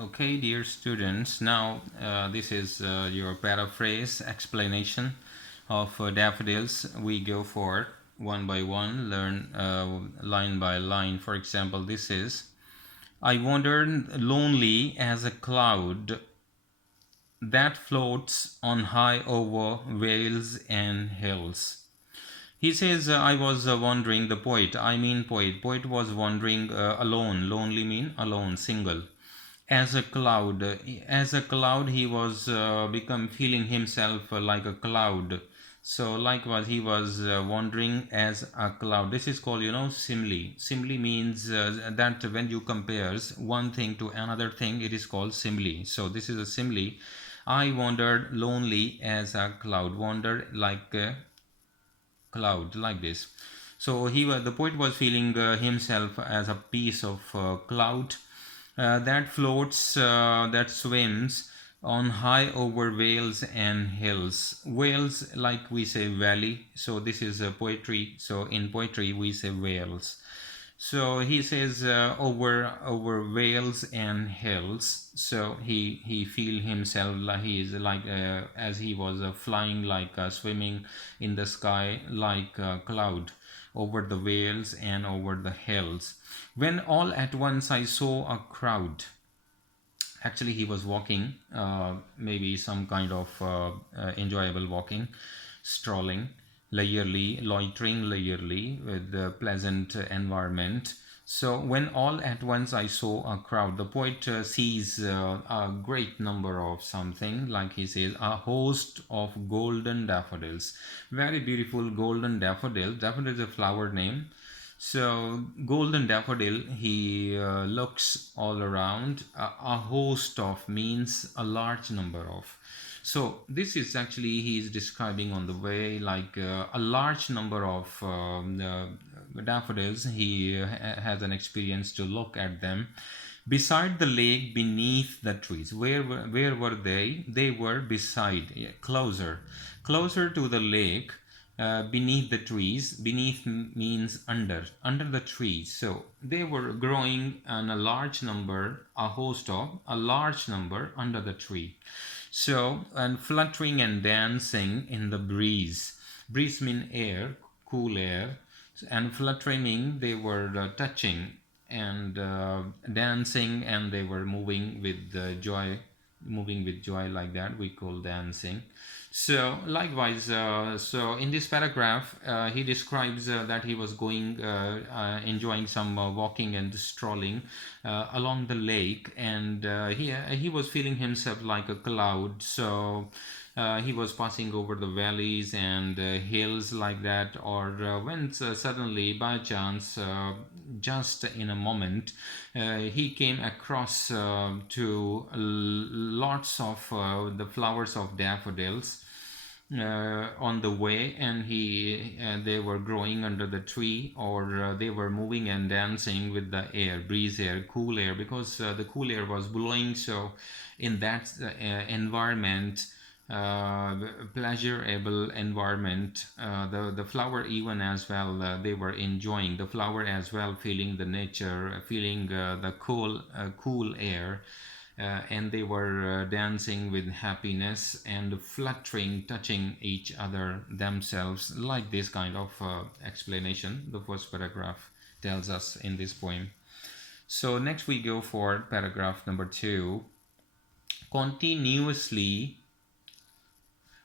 Okay, dear students, now this is your paraphrase explanation of daffodils. We go for one by one, learn line by line. For example, this is I wandered lonely as a cloud that floats on high over vales and hills. He says, I was wandering, the poet, poet was wandering alone. Lonely mean alone, single. As a cloud, he was become feeling himself like a cloud. So likewise, he was wandering as a cloud. This is called, simile. Simile means that when you compares one thing to another thing, it is called simile. So this is a simile. I wandered lonely as a cloud. Wandered like a cloud, like this. So the poet was feeling himself as a piece of cloud that floats, that swims on high over vales and hills. Vales, like we say valley. So this is poetry. So in poetry we say vales. So he says over vales and hills. So he feel himself like he is like as he was flying, like swimming in the sky like a cloud over the vales and over the hills. When all at once I saw a crowd. Actually, he was walking, maybe some kind of enjoyable walking, strolling, loitering leisurely with the pleasant environment. So when all at once I saw a crowd, the poet sees a great number of something, like he says, a host of golden daffodils. Very beautiful golden daffodil. Daffodil is a flower name. So, golden daffodil, he looks all around. A host of means a large number of. So, this is actually he is describing on the way like a large number of daffodils. He has an experience to look at them beside the lake, beneath the trees. Where were they? They were beside, yeah, closer to the lake, beneath the trees. Beneath means under the trees. So they were growing in a large number, a large number under the tree. So, and fluttering and dancing in the breeze. Breeze mean air, cool air. And fluttering, they were touching and dancing, and they were moving with joy, like that we call dancing. So likewise, so in this paragraph he describes that he was going enjoying some walking and strolling along the lake, and he was feeling himself like a cloud. So he was passing over the valleys and hills, like that, or when suddenly by chance, just in a moment, he came across to lots of the flowers of daffodils on the way, and they were growing under the tree, or they were moving and dancing with the air, breeze air, cool air, because the cool air was blowing. So in that environment, pleasurable environment, the flower even as well, they were enjoying the flower as well, feeling the nature, feeling the cool air, and they were dancing with happiness and fluttering, touching each other themselves, like this kind of explanation the first paragraph tells us in this poem. So next we go for paragraph number 2.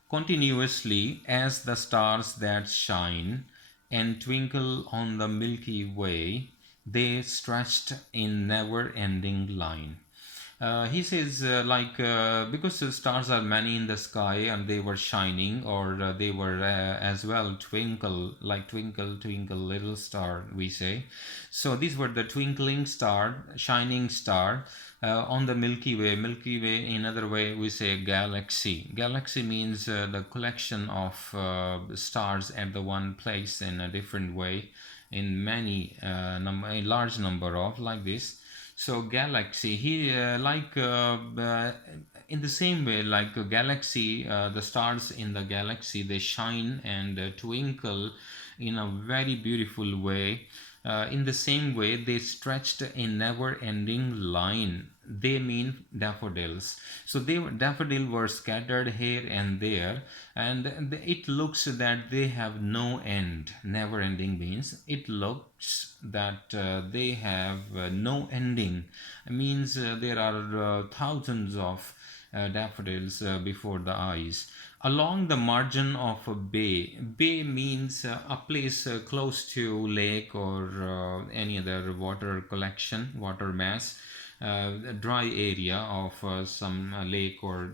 Continuously as the stars that shine and twinkle on the Milky Way, they stretched in never ending line. He says, because the stars are many in the sky and they were shining, or they were as well twinkle, like twinkle, twinkle, little star, we say. So these were the twinkling star, shining star on the Milky Way. Milky Way, in other way, we say galaxy. Galaxy means the collection of stars at the one place in a different way, in a large number of, like this. So galaxy, in the same way, like a galaxy, the stars in the galaxy, they shine and twinkle in a very beautiful way. In the same way, they stretched a never-ending line. They mean daffodils. So daffodil were scattered here and there, and it looks that they have no end. Never-ending means it looks that they have no ending. Means there are thousands of daffodils before the eyes. Along the margin of a bay. Bay means a place close to lake or any other water collection, water mass, a dry area of some lake or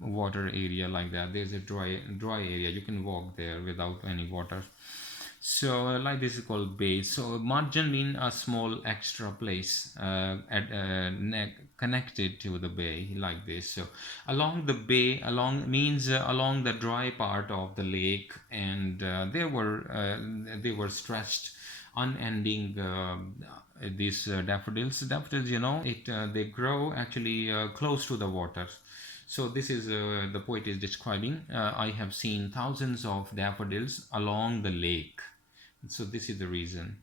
water area like that. There's a dry area. You can walk there without any water. So like this is called bay. So margin mean a small extra place at neck connected to the bay like this. So along the bay, along means along the dry part of the lake, and they were stretched unending these daffodils. Daffodils, it they grow actually close to the water. So this is the poet is describing. I have seen thousands of daffodils along the lake. So this is the reason.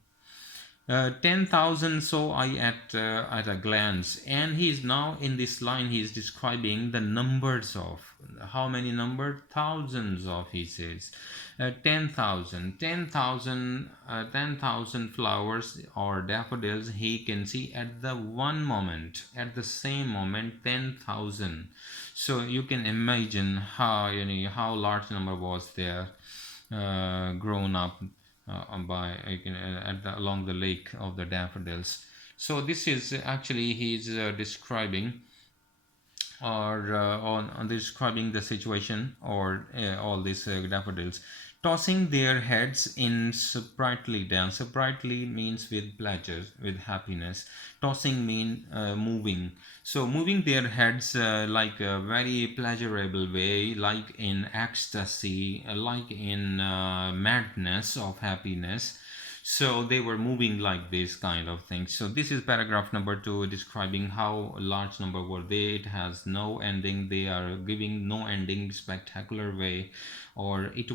10,000 saw I at a glance, and he is now in this line. He is describing the numbers of how many number thousands of. He says 10,000, 10,000 flowers or daffodils he can see at the one moment, at the same moment, 10,000. So you can imagine how how large number was there grown up along the lake of the daffodils. So this is actually he's describing or on describing the situation or all these daffodils tossing their heads in sprightly dance. Sprightly means with pleasure, with happiness. Tossing mean moving. So moving their heads like a very pleasurable way, like in ecstasy, like in madness of happiness. So they were moving like this kind of thing. So this is paragraph number 2 describing how large number were they. It has no ending. They are giving no ending spectacular way. Or here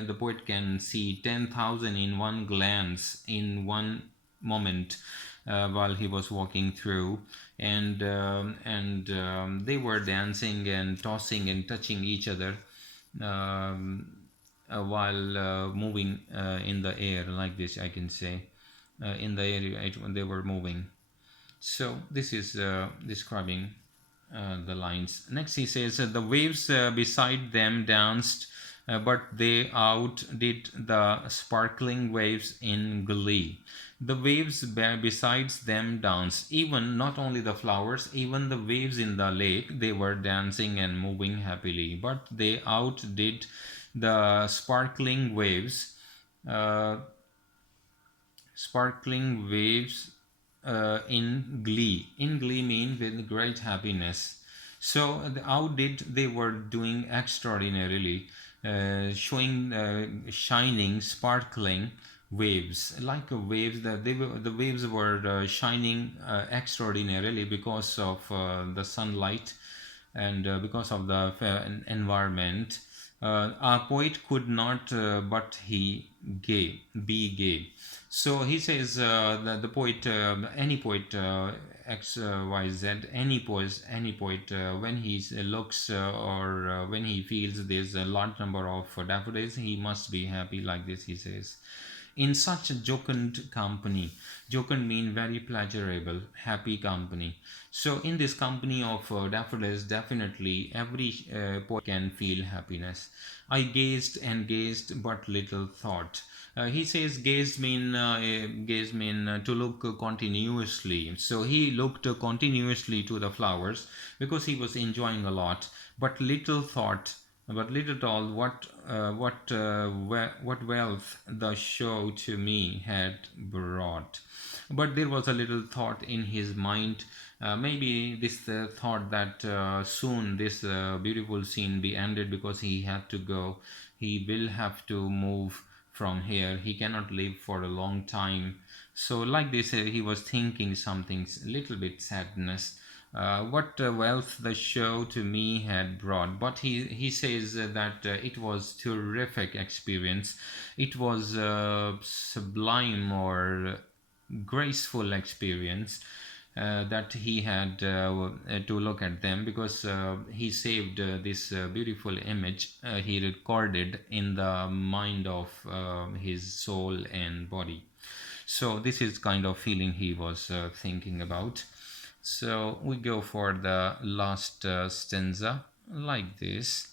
the poet can see 10,000 in one glance, in one moment, while he was walking through, and they were dancing and tossing and touching each other um, while moving in the air like this, I can say. In the air they were moving. So this is describing the lines. Next he says the waves beside them danced, but they outdid the sparkling waves in glee. The waves besides them danced. Even not only the flowers, even the waves in the lake, they were dancing and moving happily, but they outdid the uh, sparkling waves in glee. In glee means with great happiness. So how did they were doing extraordinarily, showing shining, sparkling waves, like waves that the waves were shining extraordinarily because of the sunlight and because of the environment. Our poet could not but he be gay. So he says that the poet, any poet, X, Y, Z, any poet, when he looks or when he feels there's a large number of daffodils, he must be happy like this, he says. In such a jocund company, jocund mean very pleasurable, happy company. So in this company of daffodils, definitely every poet can feel happiness. I gazed and gazed, but little thought. He says gaze mean to look continuously. So he looked continuously to the flowers because he was enjoying a lot, but little thought, but little told what wealth the show to me had brought. But there was a little thought in his mind. Maybe this thought that soon this beautiful scene be ended because he had to go. He will have to move from here. He cannot live for a long time. So like this, he was thinking something little bit sadness what wealth the show to me had brought. But he says that it was terrific experience. It was a sublime or graceful experience that he had to look at them, because he saved this beautiful image he recorded in the mind of his soul and body. So this is kind of feeling he was thinking about. So we go for the last stanza like this.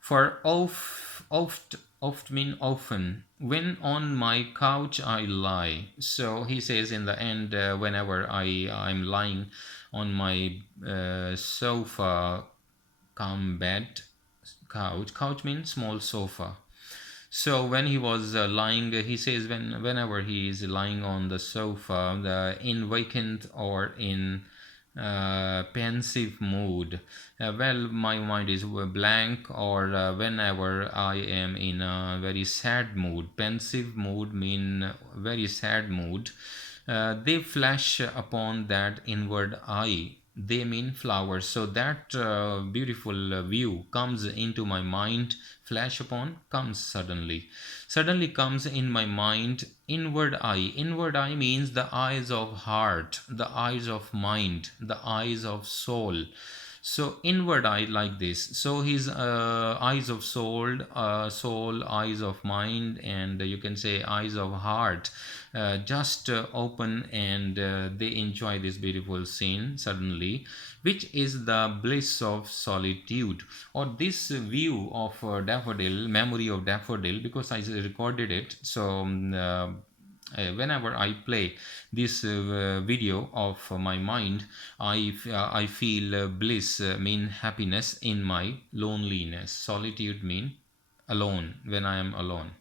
For oft mean often, when on my couch I lie. So he says in the end, whenever I'm lying on my sofa, come bed, couch means small sofa. So when he was lying, he says whenever he is lying on the sofa, in vacant or in pensive mood, well, my mind is blank, or whenever I am in a very sad mood. Pensive mood mean very sad mood. They flash upon that inward eye. They mean flowers. So that beautiful view comes into my mind, flash upon, comes suddenly. Suddenly comes in my mind, inward eye. Inward eye means the eyes of heart, the eyes of mind, the eyes of soul. So inward eye like this. So his eyes of soul, eyes of mind, and you can say eyes of heart, just open, and they enjoy this beautiful scene suddenly, which is the bliss of solitude, or this view of daffodil, memory of daffodil, because I recorded it. So whenever I play this video of my mind, I feel bliss, mean happiness in my loneliness. Solitude mean alone, when I am alone.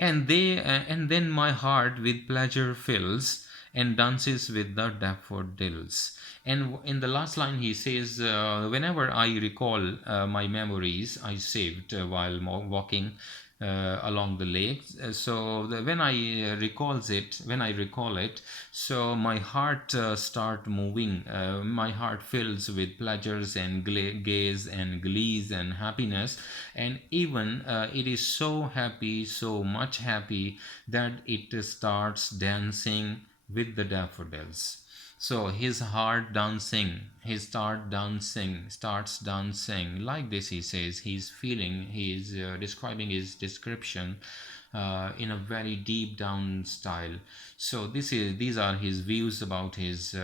And then my heart with pleasure fills and dances with the daffodils. And in the last line he says, whenever I recall my memories I saved while walking along the lake. When I recall it, so my heart start moving. My heart fills with pleasures and gaze and glees and happiness, and even it is so happy, so much happy, that it starts dancing with the daffodils. So his heart dancing, he starts dancing like this. He says he's feeling, he's describing his description in a very deep down style. So these are his views about his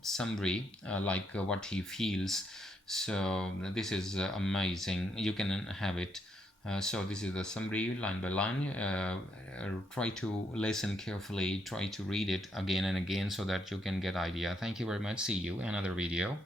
summary, what he feels. So this is amazing. You can have it. So this is the summary line by line. Try to listen carefully, try to read it again and again so that you can get idea. Thank you very much. See you in another video.